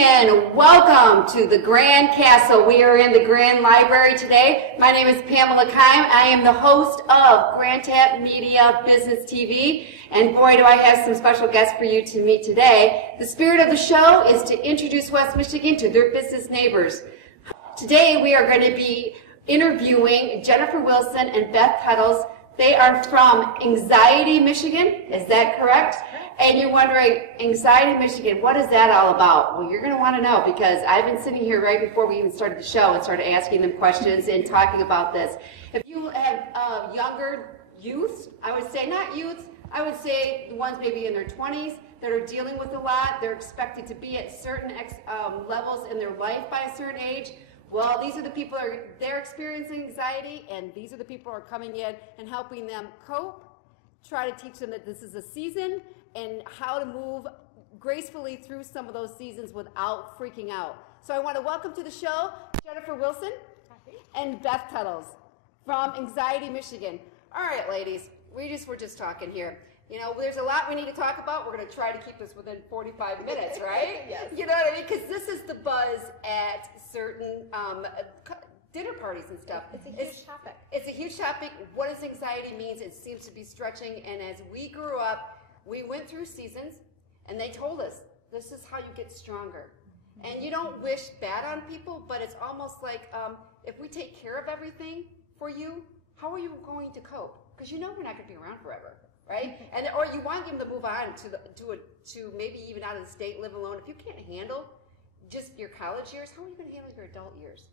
Michigan. Welcome to the Grand Castle. We are in the Grand Library today. My name is Pamela Keim. I am the host of Grand Tap Media Business TV. And boy, do I have some special guests for you to meet today. The spirit of the show is to introduce West Michigan to their business neighbors. Today we are going to be interviewing Jennifer Wilson and Beth Kettles. They are from Anxiety, Michigan. Is that correct? And you're wondering, Anxiety, Michigan, what is that all about? Well, you're going to want to know because I've been sitting here right before we even started the show and started asking them questions and talking about this. If you have younger youths, I would say not youths, I would say the ones maybe in their 20s that are dealing with a lot, they're expected to be at certain levels in their life by a certain age. Well, these are the people they're experiencing anxiety, and these are the people who are coming in and helping them cope, try to teach them that this is a season, and how to move gracefully through some of those seasons without freaking out. So I want to welcome to the show Jennifer Wilson and Beth Kettles from Anxiety, Michigan. All right, ladies, we're just talking here. You know, there's a lot we need to talk about. We're going to try to keep this within 45 minutes, right? Yes. You know what I mean? Because this is the buzz at certain dinner parties and stuff. It's a huge topic. It's a huge topic. What does anxiety mean? It seems to be stretching. And as we grew up, we went through seasons, and they told us, this is how you get stronger. And you don't wish bad on people, but it's almost like if we take care of everything for you, how are you going to cope? Because you know we're not going to be around forever, right? And or you want them to move on to maybe even out of the state, live alone. If you can't handle just your college years, how are you going to handle your adult years?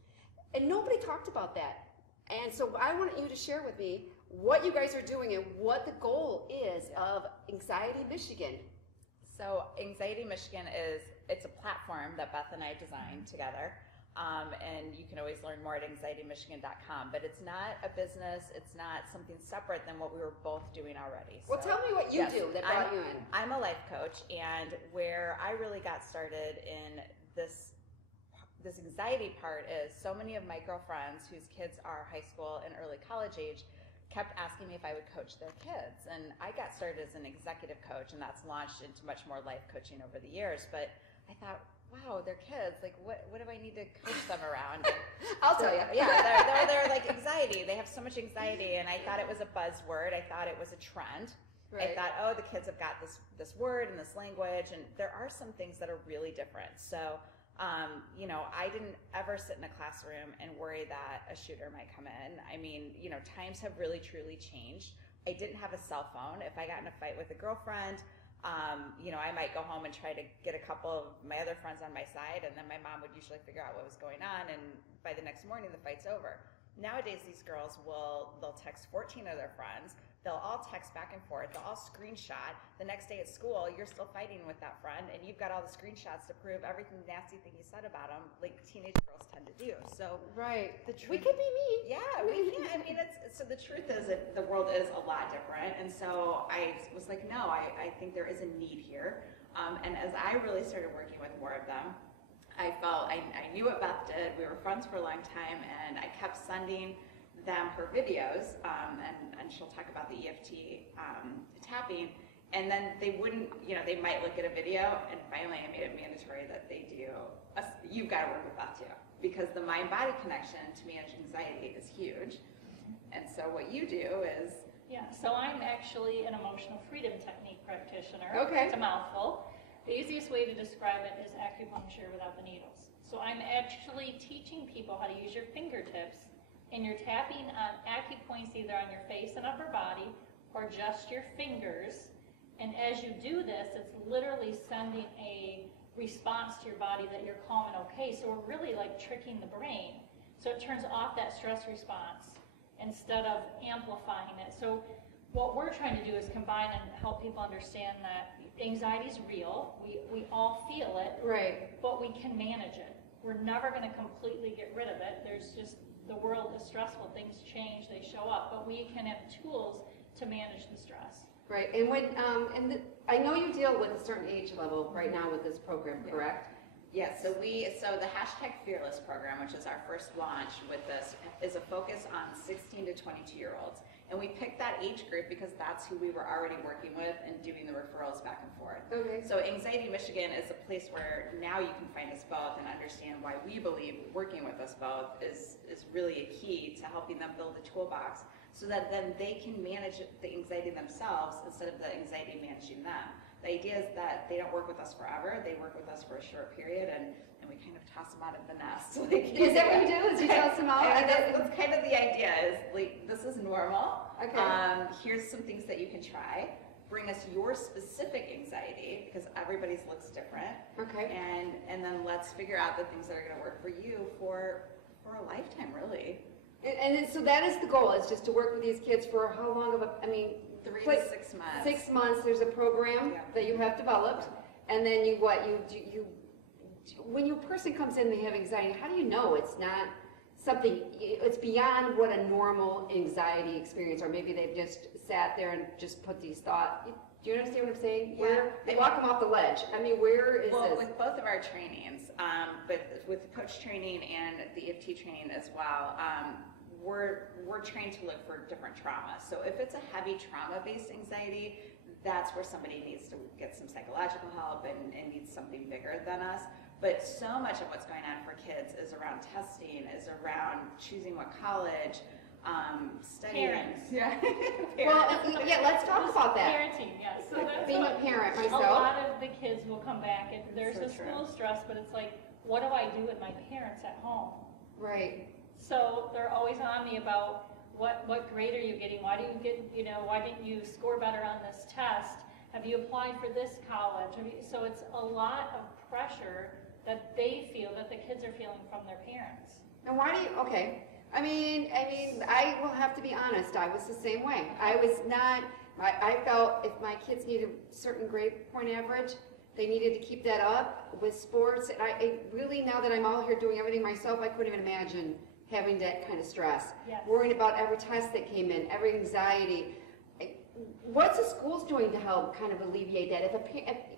And nobody talked about that. And so I want you to share with me what you guys are doing and what the goal is of Anxiety Michigan. So Anxiety Michigan it's a platform that Beth and I designed together. And you can always learn more at anxietymichigan.com. But it's not a business. It's not something separate than what we were both doing already. Well, tell me what you do that brought you in. I'm a life coach, and where I really got started in this anxiety part is so many of my girlfriends whose kids are high school and early college age kept asking me if I would coach their kids. And I got started as an executive coach, and that's launched into much more life coaching over the years. But I thought, wow, they're kids. Like, what do I need to coach them around? And I'll tell you. Yeah, they're like anxiety. They have so much anxiety, and I thought it was a buzzword. I thought it was a trend. Right. I thought, oh, the kids have got this word and this language, and there are some things that are really different. So, I didn't ever sit in a classroom and worry that a shooter might come in. I mean, times have really, truly changed. I didn't have a cell phone. If I got in a fight with a girlfriend, I might go home and try to get a couple of my other friends on my side, and then my mom would usually figure out what was going on, and by the next morning, the fight's over. Nowadays, these girls they'll text 14 of their friends. They'll all text back and forth. They'll all screenshot. The next day at school, you're still fighting with that friend, and you've got all the screenshots to prove everything nasty thing you said about them, like teenage girls tend to do. So right, we could be me. Yeah, we can. I mean, so the truth is that the world is a lot different, and so I was like, no, I think there is a need here. And as I really started working with more of them, I felt I knew what Beth did. We were friends for a long time, and I kept sending them her videos, and she'll talk about the EFT tapping, and then they wouldn't, they might look at a video, and finally I made it mandatory that they do, you've got to work with Beth too, because the mind-body connection to manage anxiety is huge. And so what you do is... Yeah, so I'm actually an emotional freedom technique practitioner. Okay. It's a mouthful. The easiest way to describe it is acupuncture without the needles. So I'm actually teaching people how to use your fingertips, and you're tapping on acupoints either on your face and upper body or just your fingers. And as you do this, it's literally sending a response to your body that you're calm and okay. So we're really like tricking the brain. So it turns off that stress response instead of amplifying it. So what we're trying to do is combine and help people understand that anxiety is real. We all feel it, right? But we can manage it. We're never going to completely get rid of it. There's just, the world is stressful, things change, they show up, but we can have tools to manage the stress. Right, and when I know you deal with a certain age level right now with this program, correct? Yes, so the hashtag Fearless program, which is our first launch with this, is a focus on 16 to 22-year-olds. And we picked that age group because that's who we were already working with and doing the referrals back and forth. Okay. So Anxiety Michigan is a place where now you can find us both and understand why we believe working with us both is really a key to helping them build a toolbox so that then they can manage the anxiety themselves instead of the anxiety managing them. The idea is that they don't work with us forever, they work with us for a short period, and we kind of toss them out of the nest. Is that what you do? Is you toss them out? That's kind of the idea, is like, this is normal. Okay. Here's some things that you can try. Bring us your specific anxiety, because everybody's looks different. Okay. And then let's figure out the things that are going to work for you for a lifetime, really. And so that is the goal, is just to work with these kids for how long of a, 3 to 6 months. 6 months, there's a program that you have developed, and then you when your person comes in, they have anxiety, how do you know it's not something, it's beyond what a normal anxiety experience, or maybe they've just sat there and just put these thoughts, do you understand what I'm saying? They walk them off the ledge. Where is this? With both of our trainings, but with the coach training and the EFT training as well, we're trained to look for different traumas. So if it's a heavy trauma-based anxiety, that's where somebody needs to get some psychological help and needs something bigger than us. But so much of what's going on for kids is around testing, is around choosing what college, studying. Parents. Yeah. Let's talk about that. Parenting, yes. So that's being a parent myself. A lot of the kids will come back and there's So the school stress, but it's like, what do I do with my parents at home? Right. So they're always on me about what grade are you getting? Why do you get, why didn't you score better on this test? Have you applied for this college? So it's a lot of pressure that they feel, that the kids are feeling from their parents. And why do you, okay. I will have to be honest, I was the same way. I felt if my kids needed a certain grade point average, they needed to keep that up with sports. And I really, now that I'm out here doing everything myself, I couldn't even imagine having that kind of stress. Yes. Worrying about every test that came in, every anxiety. What's the schools doing to help kind of alleviate that? If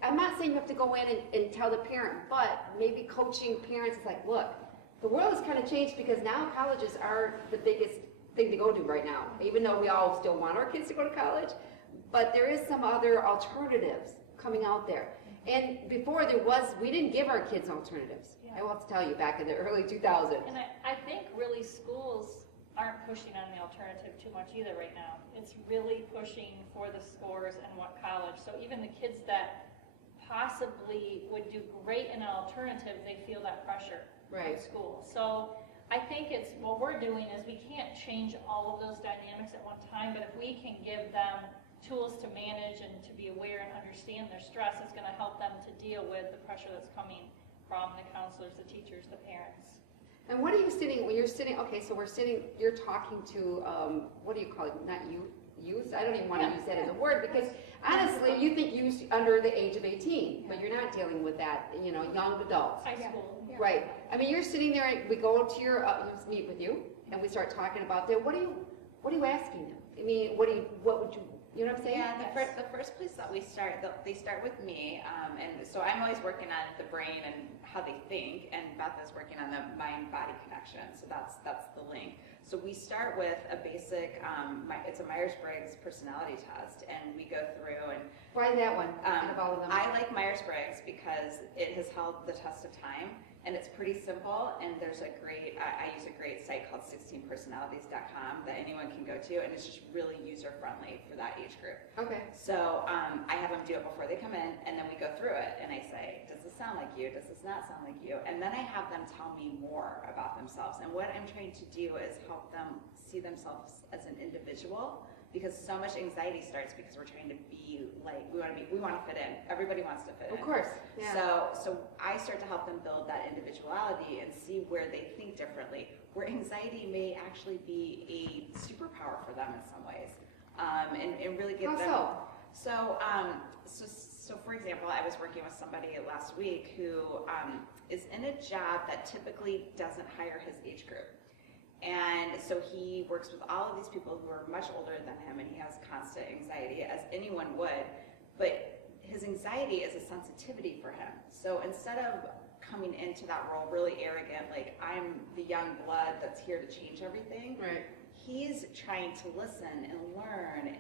I'm not saying you have to go in and tell the parent, but maybe coaching parents is like, look, the world has kind of changed because now colleges are the biggest thing to go to right now, even though we all still want our kids to go to college. But there is some other alternatives coming out there. And before we didn't give our kids alternatives. Yeah. I will have to tell you, back in the early 2000s. And I think really schools aren't pushing on the alternative too much either right now. It's really pushing for the scores and what college. So even the kids that possibly would do great in an alternative, they feel that pressure Right. from school. So I think it's what we're doing is we can't change all of those dynamics at one time, but if we can give them tools to manage and to be aware and understand their stress, it's going to help them to deal with the pressure that's coming from the counselors, the teachers, the parents. And what are you sitting, when you're sitting, okay, so you're talking to, what do you call it, not youth? I don't even want to use that as a word, because honestly, you think youth under the age of 18, but you're not dealing with that, young adults. High school. Right. You're sitting there, and we go to your, meet with you, and we start talking about that. What are you asking them? What would you, you know what I'm saying? Yeah, the first place that we start, they start with me, and so I'm always working on the brain and how they think, and Beth is working on the mind-body connection, so that's the link. So we start with a basic, it's a Myers-Briggs personality test, and we go through and... Why that one out of all of them? I like Myers-Briggs because it has held the test of time, and it's pretty simple, and there's I use a great site called 16personalities.com that anyone can go to, and it's just really user-friendly for that age group. Okay. So I have them do it before they come in, and then we go through it, and I say, does this sound like you? Does this not sound like you? And then I have them tell me more about themselves, and what I'm trying to do is help them see themselves as an individual, because so much anxiety starts because we're trying to be like, we want to fit in. Everybody wants to fit in. Of course. Yeah. So I start to help them build that individuality and see where they think differently, where anxiety may actually be a superpower for them in some ways, and really get them. So for example, I was working with somebody last week who is in a job that typically doesn't hire his age group. And so he works with all of these people who are much older than him, and he has constant anxiety, as anyone would, but his anxiety is a sensitivity for him. So instead of coming into that role really arrogant, like I'm the young blood that's here to change everything. Right. He's trying to listen and learn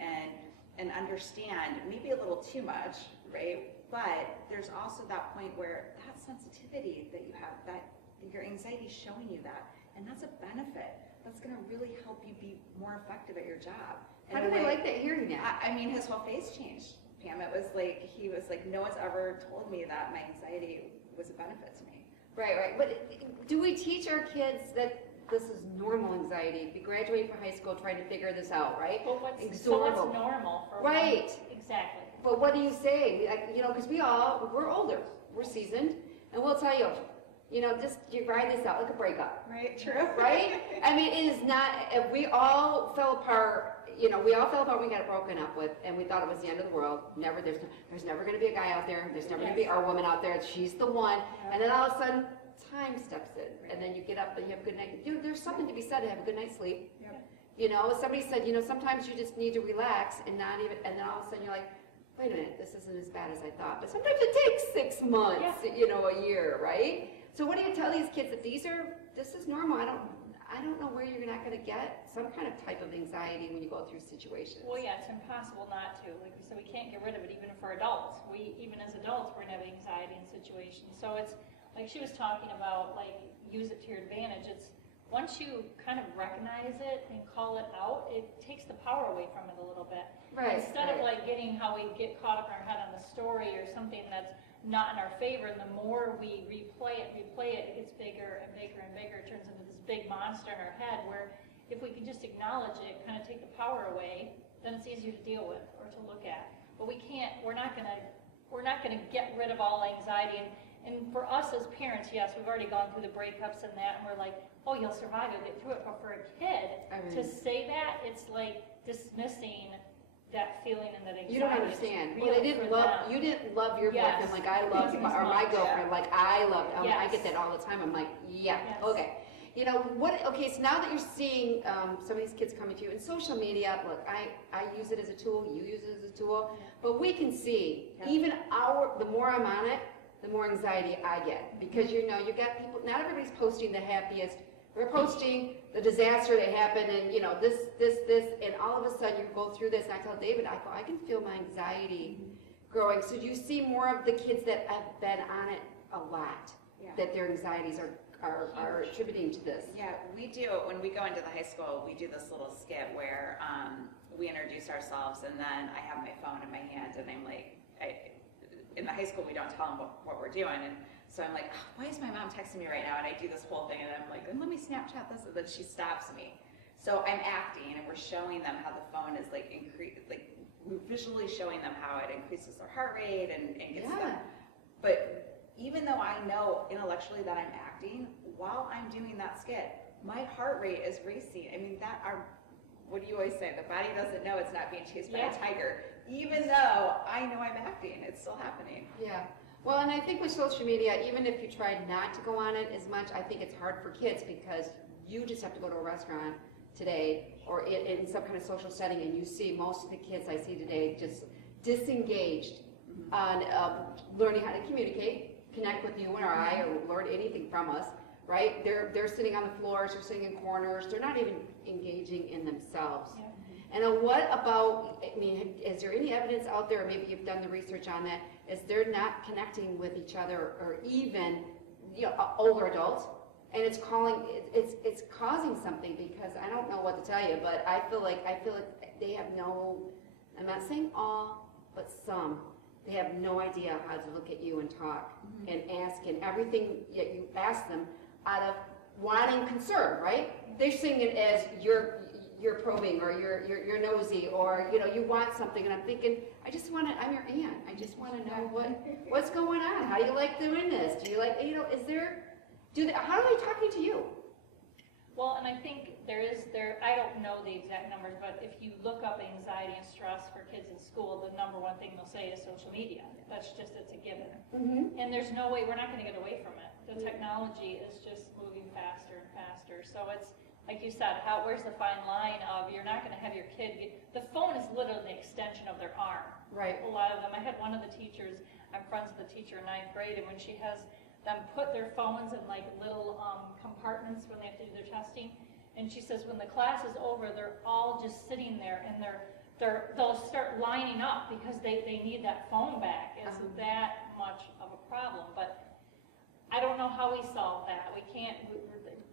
and understand, maybe a little too much, right? But there's also that point where that sensitivity that you have, that your anxiety is showing you that, and that's a benefit. That's going to really help you be more effective at your job. How do they like that, hearing that? I mean, his whole face changed, Pam. It was like, he was like, no one's ever told me that my anxiety was a benefit to me. Right. But do we teach our kids that this is normal anxiety? Be graduating from high school trying to figure this out, right? But what's normal for right. One? Exactly. But what do you say? Like, because we're older, we're seasoned, and we'll tell you, just you ride this out like a breakup. Right, true. Right? I mean, it is not, if we all fell apart, we all fell apart, we got broken up with, and we thought it was the end of the world. There's never going to be a guy out there, there's never going to be our woman out there, she's the one, and then all of a sudden, time steps in, and then you get up and you have a good night. There's something to be said to have a good night's sleep. Yep. Somebody said, sometimes you just need to relax and and then all of a sudden you're like, wait a minute, this isn't as bad as I thought. But sometimes it takes 6 months, a year, right? So what do you tell these kids that this is normal? I don't know where you're not going to get some kind of type of anxiety when you go through situations. Well, yeah, it's impossible not to. Like we said, we can't get rid of it even for adults. Even as adults, we're going to have anxiety in situations. So it's, like she was talking about, like, use it to your advantage. It's, once you kind of recognize it and call it out, it takes the power away from it a little bit. Right. Instead of like getting how we get caught up in our head on the story or something that's not in our favor, and the more we replay it, it gets bigger and bigger and bigger. It turns into this big monster in our head, where if we can just acknowledge it, kind of take the power away, then it's easier to deal with or to look at. But we can't, we're not gonna get rid of all anxiety. And for us as parents, yes, we've already gone through the breakups and that, and we're like, oh, you'll survive, you'll get through it. But for a kid to say that, it's like dismissing that feeling and that anxiety. You don't understand. Well, you didn't love your boyfriend like I love, or my girlfriend like I love. I get that all the time. I'm like, okay. Okay, so now that you're seeing some of these kids coming to you in social media, look, I use it as a tool, you use it as a tool, but we can see, even the more I'm on it, the more anxiety I get. Because you got people, not everybody's posting the happiest. We're posting the disaster that happened and this, and all of a sudden you go through this, and I tell David, I can feel my anxiety growing. So do you see more of the kids that have been on it a lot, that their anxieties are attributing to this? Yeah, we do. When we go into the high school, we do this little skit where we introduce ourselves, and then I have my phone in my hand, and I'm like, in the high school, we don't tell them what we're doing, and so I'm like, why is my mom texting me right now? And I do this whole thing, and I'm like, let me Snapchat this, and then she stops me. So I'm acting, and we're showing them how the phone is we're visually showing them how it increases their heart rate and gets them. But even though I know intellectually that I'm acting, while I'm doing that skit, my heart rate is racing. I mean, what do you always say? The body doesn't know it's not being chased by a tiger. Even though I know I'm acting, it's still happening. Yeah. Well, and I think with social media, even if you try not to go on it as much, I think it's hard for kids because you just have to go to a restaurant today or in some kind of social setting, and you see most of the kids I see today just disengaged on learning how to communicate, connect with you and I, or learn anything from us, right? They're sitting on the floors, they're sitting in corners, they're not even engaging in themselves. Yeah. And what about, is there any evidence out there, or maybe you've done the research on that, is they're not connecting with each other, or even older adults, and it's causing something, because I don't know what to tell you, but I feel like they have no, I'm not saying all, but some, they have no idea how to look at you and talk and ask, and everything that you ask them out of wanting concern, right? They're seeing it as you're probing, or you're nosy, or you want something, and I'm thinking, I'm your aunt. I just want to know what's going on. How do you like doing this? Do you like, how are they talking to you? Well, and I think I don't know the exact numbers, but if you look up anxiety and stress for kids in school, the number one thing they'll say is social media. It's a given. And there's no way, we're not going to get away from it. The technology is just moving faster and faster. So it's, like you said, where's the fine line of, you're not going to have your kid the phone is literally the extension of their arm. Right. A lot of them. I had one of the teachers, I'm friends with the teacher in 9th grade, and when she has them put their phones in like little compartments when they have to do their testing. And she says when the class is over, they're all just sitting there and they'll start lining up because they need that phone back. It's that much of a problem. But I don't know how we solve that. We can't,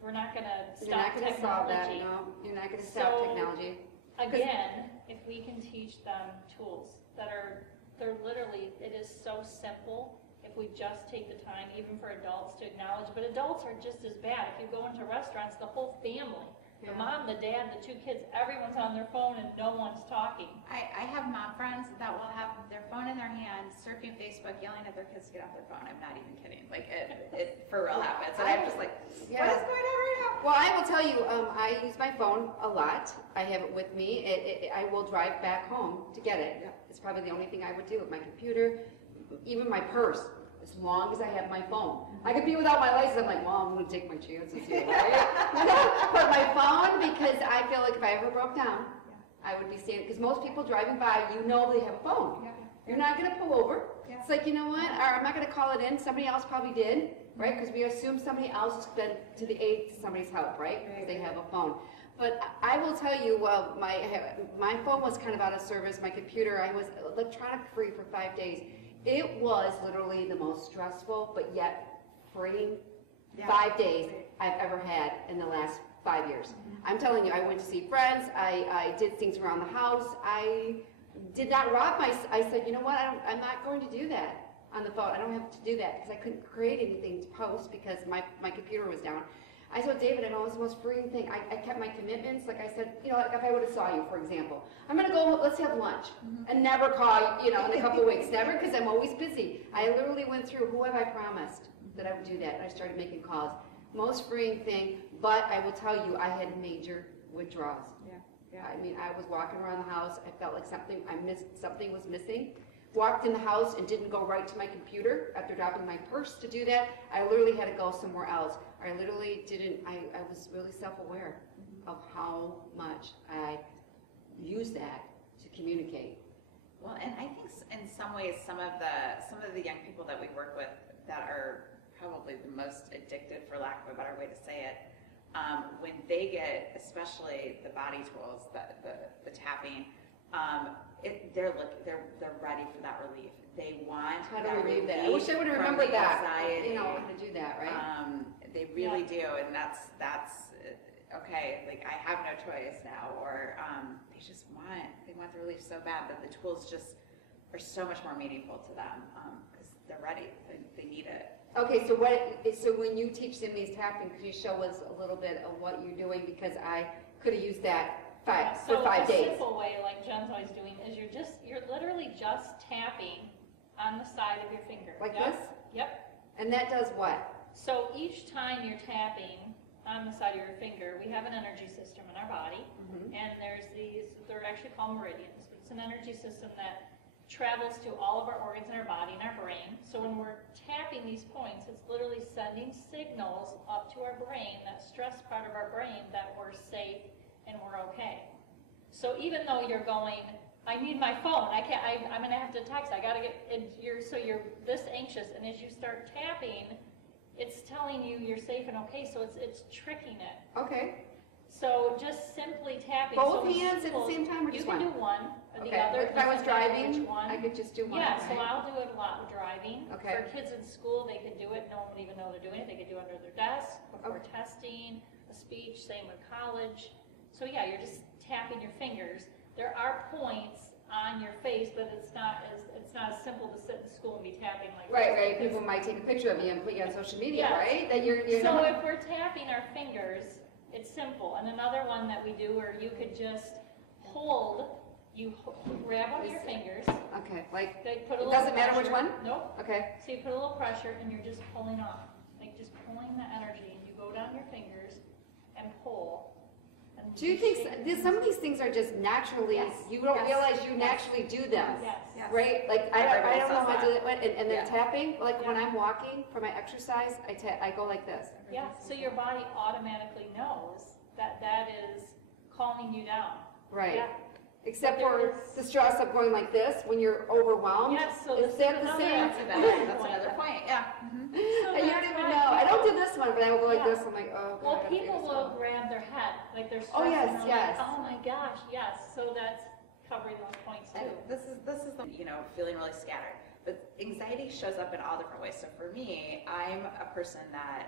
we're not going to stop technology. You're not going to solve that, no. You're not going to stop technology. Again, if we can teach them tools that they're literally, it is so simple if we just take the time, even for adults, to acknowledge. But adults are just as bad. If you go into restaurants, the whole family, the mom, the dad, the two kids, everyone's on their phone and no one's talking. I have mom friends that will have their phone in their hand, surfing Facebook, yelling at their kids to get off their phone. I'm not even kidding. Like, it for real happens. And I'm just like, what is going on right now? Well, I will tell you, I use my phone a lot. I have it with me. I will drive back home to get it. It's probably the only thing I would do with my computer, even my purse. As long as I have my phone. I could be without my license. I'm like, well, I'm going to take my chances here, right? But my phone, because I feel like if I ever broke down, I would be standing, because most people driving by, you know they have a phone. You're not going to pull over. It's like, you know what, or I'm not going to call it in. Somebody else probably did, right? Because we assume somebody else has been to the aid to somebody's help, right? Because they have a phone. But I will tell you, well, my phone was kind of out of service. My computer, I was electronic free for 5 days. It was literally the most stressful, but yet freeing 5 days I've ever had in the last 5 years. I'm telling you, I went to see friends. I did things around the house. I did not rob I said, you know what? I'm not going to do that on the phone. I don't have to do that because I couldn't create anything to post because my computer was down. I told David, I know it was the most freeing thing. I kept my commitments. Like I said, you know, like if I would have saw you, for example, I'm going to go, let's have lunch, and never call you, know, in a couple of weeks, never, because I'm always busy. I literally went through, who have I promised that I would do that? And I started making calls. Most freeing thing, but I will tell you, I had major withdrawals. I mean, I was walking around the house. I felt like something was missing. Walked in the house and didn't go right to my computer after dropping my purse to do that. I literally had to go somewhere else. I literally didn't, I was really self-aware of how much I use that to communicate. Well, and I think in some ways, some of the young people that we work with that are probably the most addicted, for lack of a better way to say it, when they get, especially the body tools, the tapping, they're ready for that relief. They want how to relieve that. I wish I would have remembered that. Anxiety. You know how to do that, right? They really do, and that's okay. Like I have no choice now, or they want the relief so bad that the tools just are so much more meaningful to them because they're ready. They need it. Okay, so when you teach them these tapping, could you show us a little bit of what you're doing, because I could have used that for 5 days. So a simple way, like Jen's always doing, is you're literally just tapping on the side of your finger. Like this? Yep. And that does what? So each time you're tapping on the side of your finger, we have an energy system in our body, and they're actually called meridians, but it's an energy system that travels to all of our organs in our body and our brain. So when we're tapping these points, it's literally sending signals up to our brain, that stress part of our brain, that we're safe and we're okay. So even though you're going, I need my phone, I'm going to have to text, I got to get, you're this anxious, and as you start tapping, it's telling you you're safe and okay, so it's tricking it. Okay. So just simply tapping. Both hands at the same time, or just one? You can do one or the Okay. other. If I was driving, I could just do one. Yeah, right? so I'll do it a lot with driving. Okay. For kids in school, they could do it, no one would even know they're doing it. They could do it under their desk, before testing, a speech, same with college. So yeah, you're just tapping your fingers. There are points on your face, but it's not as simple to sit in school and be tapping like Right, this. right. People might take a picture of you and put you on social media, Yes. right? That you're so if we're tapping our fingers, it's simple. And another one that we do where you could just grab one of your fingers. Okay, like, They put a it little doesn't matter pressure. which one? Nope. Okay. So you put a little pressure and you're just pulling off. Like just pulling the energy. And you go down your fingers and pull. And Do you think some of these things are just naturally, Yes. you don't Yes. realize you naturally do them? Yes. Yes. Right? Like, I Everybody don't know says how to do that. it. And then Yeah. tapping, like when Yeah. I'm walking for my exercise, I go like this. Yeah. So your body automatically knows that is calming you down. Right. Yeah. Except for the stress of going like this when you're overwhelmed. Yes, so is that the same? That's another point, yeah. So And you don't even know. I don't do this one, but I will go like Yeah. this. I'm like, oh, God. Well, I gotta people do this will one. grab their head, like they're Oh, stressing. yes, and they're yes. like, oh my gosh, yes. So that's covering those points too. And this is the, feeling really scattered. But anxiety shows up in all different ways. So for me, I'm a person that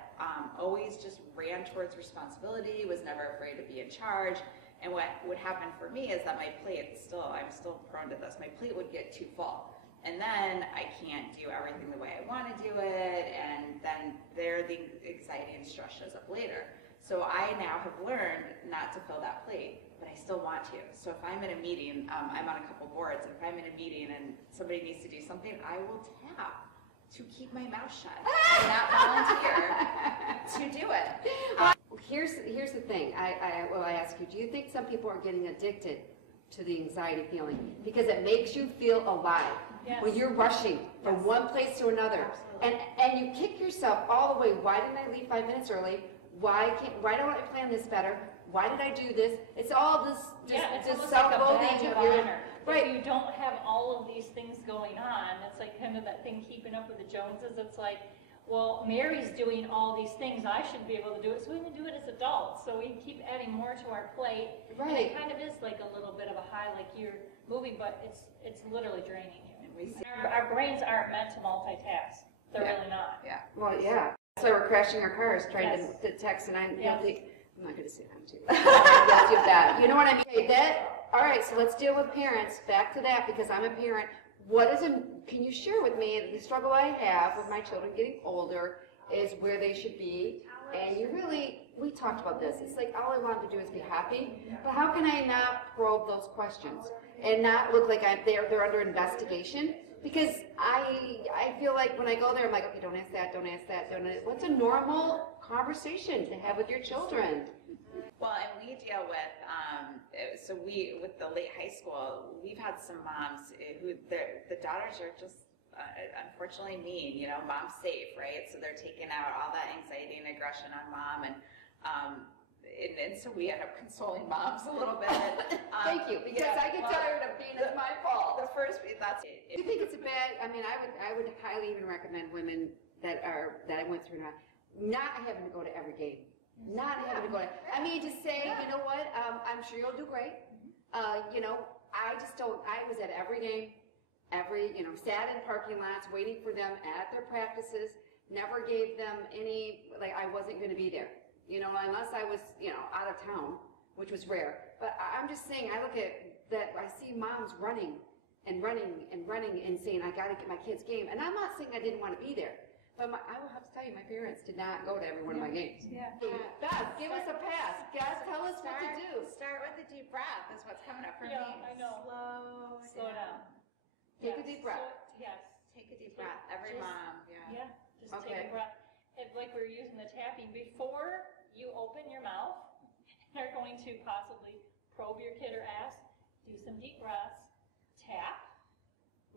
always just ran towards responsibility, was never afraid to be in charge. And what would happen for me is that my plate, I'm still prone to this, my plate would get too full. And then I can't do everything the way I want to do it, and then the anxiety and stress shows up later. So I now have learned not to fill that plate, but I still want to. So if I'm in a meeting, I'm on a couple boards, and if I'm in a meeting and somebody needs to do something, I will tap to keep my mouth shut and not volunteer to do it. Here's the thing. I ask you, do you think some people are getting addicted to the anxiety feeling? Because it makes you feel alive. Yes. When you're rushing from one place to another. Absolutely. And you kick yourself all the way. Why didn't I leave 5 minutes early? Why don't I plan this better? Why did I do this? It's all this It's almost like a self-loathing badge of of your, honor. right. If you don't have all of these things going on, it's like kind of that thing keeping up with the Joneses. It's like, well, Mary's doing all these things, I should be able to do it, so we can do it as adults. So we keep adding more to our plate. And Right. it kind of is like a little bit of a high, like you're moving, but it's literally draining you. And we see, Our brains aren't meant to multitask. They're Yeah. really not. yeah. Well, yeah. So we're crashing our cars trying Yes. to text, and I'm Yes. guilty. I'm not going to say that too. I'm guilty of that. You know what I mean? Okay, all right, so let's deal with parents. Back to that, because I'm a parent. Can you share with me the struggle I have with my children getting older is where they should be? And we talked about this. It's like all I want to do is be happy. But how can I not probe those questions and not look like they're under investigation? Because I feel like when I go there, I'm like, okay, don't ask that, don't ask that, don't ask. What's a normal conversation to have with your children? Well, and we deal with, with the late high school, we've had some moms who the daughters are just unfortunately mean, mom's safe, right? So they're taking out all that anxiety and aggression on mom, and so we end up consoling moms a little bit. Thank you, because I get tired of being it's my fault. The first, that's it. Do you think it's a bad? I mean, I would highly even recommend women that I went through not having to go to every game, not having to go to. I mean, to say, you know what? I'm sure you'll do great. I just don't. I was at every game, sat in parking lots waiting for them at their practices. Never gave them any I wasn't going to be there. Unless I was out of town, which was rare. But I'm just saying, I look at that. I see moms running and saying, I got to get my kids' game. And I'm not saying I didn't want to be there, but I will have to tell you, my parents did not go to every one of my games. Yeah. Beth, give us a pass. Guys, tell us what to do. Start with a deep breath is what's coming up for Yeah, me. I know. Slow down. Take a Yes. deep breath. Yes. Take a deep breath. Every Just- mom. Yeah. Yeah, just Okay. take a breath. It's like we were using the tapping. Before you open your mouth, you're going to possibly probe your kid or ask, do some deep breaths, tap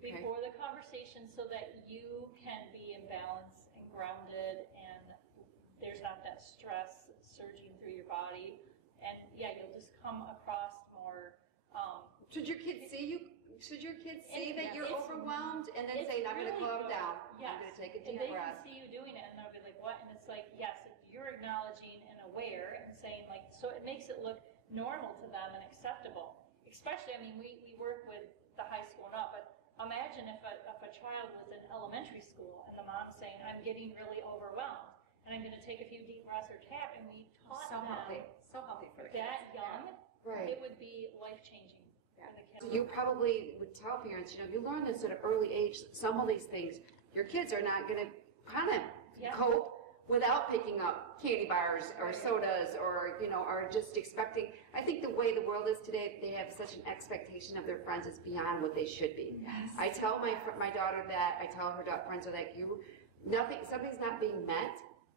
Okay. before the conversation so that you can be in balance and grounded and there's not that stress surging through your body. And yeah, you'll just come across more. Should your kids see you? Should your kids see that you're It's- overwhelmed and then it's say, I'm going to really calm good. down. Yes. I'm going to take a And deep they breath. can see you doing it and they'll be like, what? And it's like, yes, you're acknowledging and aware and saying so it makes it look normal to them and acceptable. Especially, we work with the high school and up, but imagine if a child was in elementary school and the mom's saying, I'm getting really overwhelmed and I'm going to take a few deep breaths or tap, and we taught So them healthy for the kids. that young, Right. it would be life-changing for the kids. So you probably would tell parents, you learn this at an early age, some of these things, your kids are not going to kind of Yeah. cope without picking up candy bars or sodas or, are just expecting. I think the way the world is today, they have such an expectation of their friends is beyond what they should be. Yes. I tell my daughter that, I tell her friends are like, something's not being met,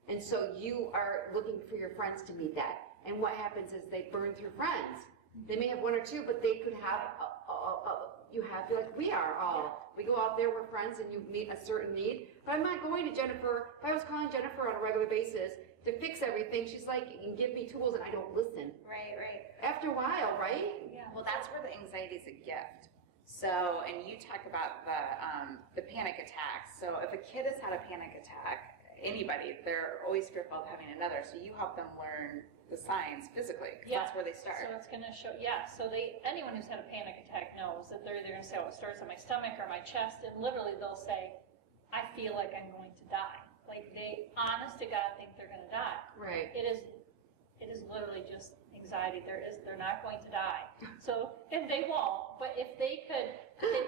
and so you are looking for your friends to meet that. And what happens is they burn through friends. They may have one or two, but they could have, like we are all. We go out there, we're friends, and you meet a certain need. But I'm not going to Jennifer. If I was calling Jennifer on a regular basis to fix everything, she's like, you can give me tools, and I don't listen. Right. After a while, right? Yeah. Well, that's where the anxiety is a gift. So, and you talk about the panic attacks. So if a kid has had a panic attack, anybody, they're always fearful of having another. So you help them learn the signs physically, because that's where they start. So it's going to show, so anyone who's had a panic attack knows that they're either going to say, oh, it starts on my stomach or my chest, and literally they'll say, I feel like I'm going to die. Like they, honest to God, think they're going to die. Right. It is literally just anxiety. They're not going to die. So, and they won't, but if they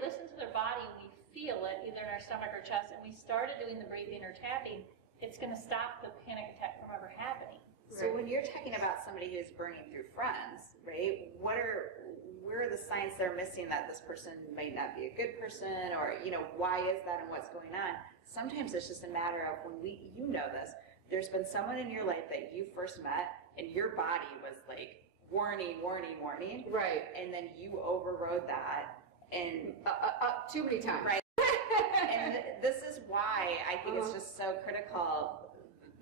listen to their body and we feel it, either in our stomach or chest, and we started doing the breathing or tapping, it's going to stop the panic attack from ever happening. So when you're talking about somebody who's burning through friends, right, where are the signs they're missing that this person might not be a good person, or, why is that and what's going on? Sometimes it's just a matter of when you know this, there's been someone in your life that you first met and your body was like, warning, warning, warning. Right. And then you overrode that and too many times. Right. And this is why I think it's just so critical,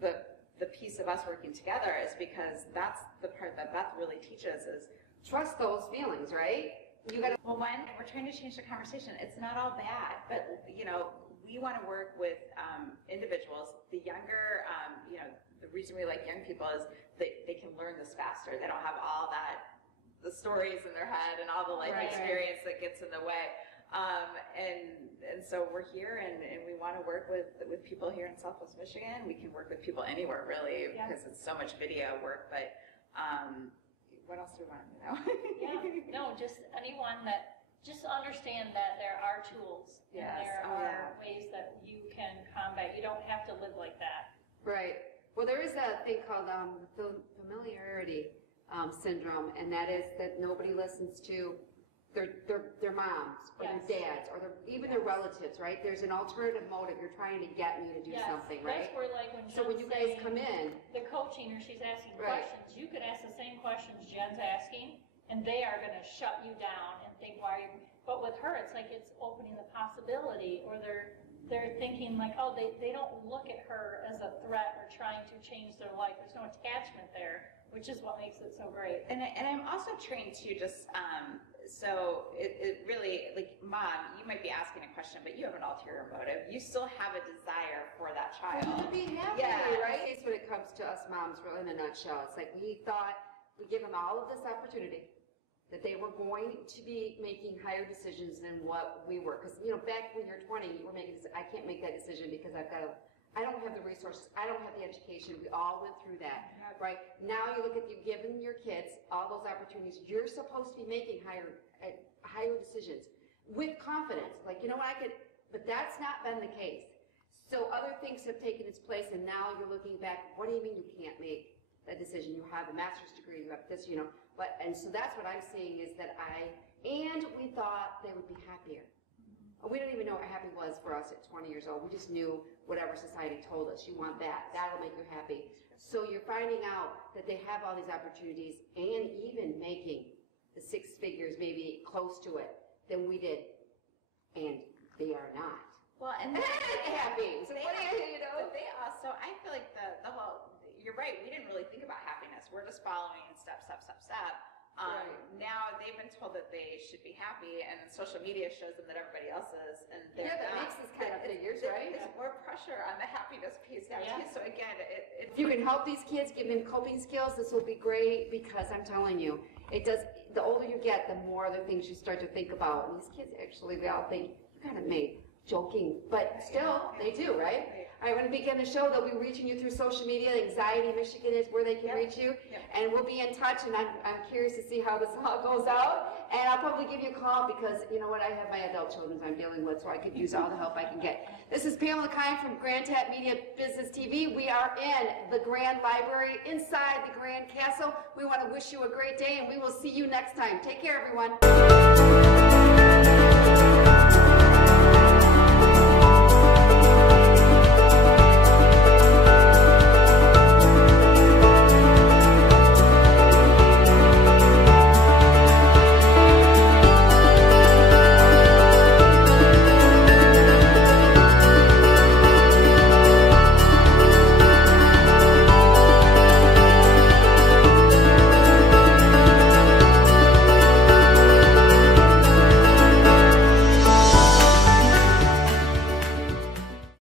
the piece of us working together, is because that's the part that Beth really teaches is trust those feelings, right? You gotta. Well, one, we're trying to change the conversation. It's not all bad, but we want to work with individuals. The younger, the reason we like young people is they can learn this faster. They don't have all the stories in their head and all the life experience that gets in the way. And so we're here and we want to work with people here in Southwest Michigan. We can work with people anywhere really because it's so much video work, but what else do we want to know? Just anyone that, just understand that there are tools and there are ways that you can combat. You don't have to live like that. Right. Well, there is a thing called familiarity syndrome, and that is that nobody listens to their moms or their dads or even their relatives, right? There's an alternative motive. You're trying to get me to do something, right? That's where, like, when you guys come in, the coaching or she's asking questions, you could ask the same questions Jen's asking, and they are going to shut you down and think, why are you? But with her, it's like it's opening the possibility, or they're thinking like, oh, they don't look at her as a threat or trying to change their life. There's no attachment there, which is what makes it so great. And I'm also trained to just, so it really, like, Mom, you might be asking a question, but you have an ulterior motive. You still have a desire for that child. To be happy, right? It's when it comes to us moms, really in a nutshell. It's like we thought we give them all of this opportunity, that they were going to be making higher decisions than what we were. Because, back when you're 20, you were making, I can't make that decision because I don't have the resources, I don't have the education. We all went through that, right? Now you look at, you've given your kids all those opportunities. You're supposed to be making higher decisions with confidence. Like, but that's not been the case. So other things have taken its place, and now you're looking back, what do you mean you can't make that decision? You have a master's degree, you have this, and so that's what I'm seeing is that we thought they would be happier. We didn't even know what happy was for us at 20 years old. We just knew whatever society told us. You want that. That'll make you happy. So you're finding out that they have all these opportunities and even making the 6 figures, maybe close to it, than we did. And they are not. Well, and they're happy. So what do you know? But they also, I feel like the whole, you're right, we didn't really think about happiness. We're just following step. Now they've been told that they should be happy, and then social media shows them that everybody else is, and they're that not. makes this kind of figures, right? There's more pressure on the happiness piece now too. So again, if you can help these kids, give them coping skills, this will be great, because I'm telling you, it does. The older you get, the more the things you start to think about. And these kids actually, they all think you got it made. Joking, but still, they do, right? All right, when we begin the show, they'll be reaching you through social media. Anxiety Michigan is where they can reach you, and we'll be in touch, and I'm curious to see how this all goes out, and I'll probably give you a call because, you know what, I have my adult children I'm dealing with, so I could use all the help I can get. This is Pamela Kine from Grand Tap Media Business TV. We are in the Grand Library, inside the Grand Castle. We want to wish you a great day, and we will see you next time. Take care, everyone.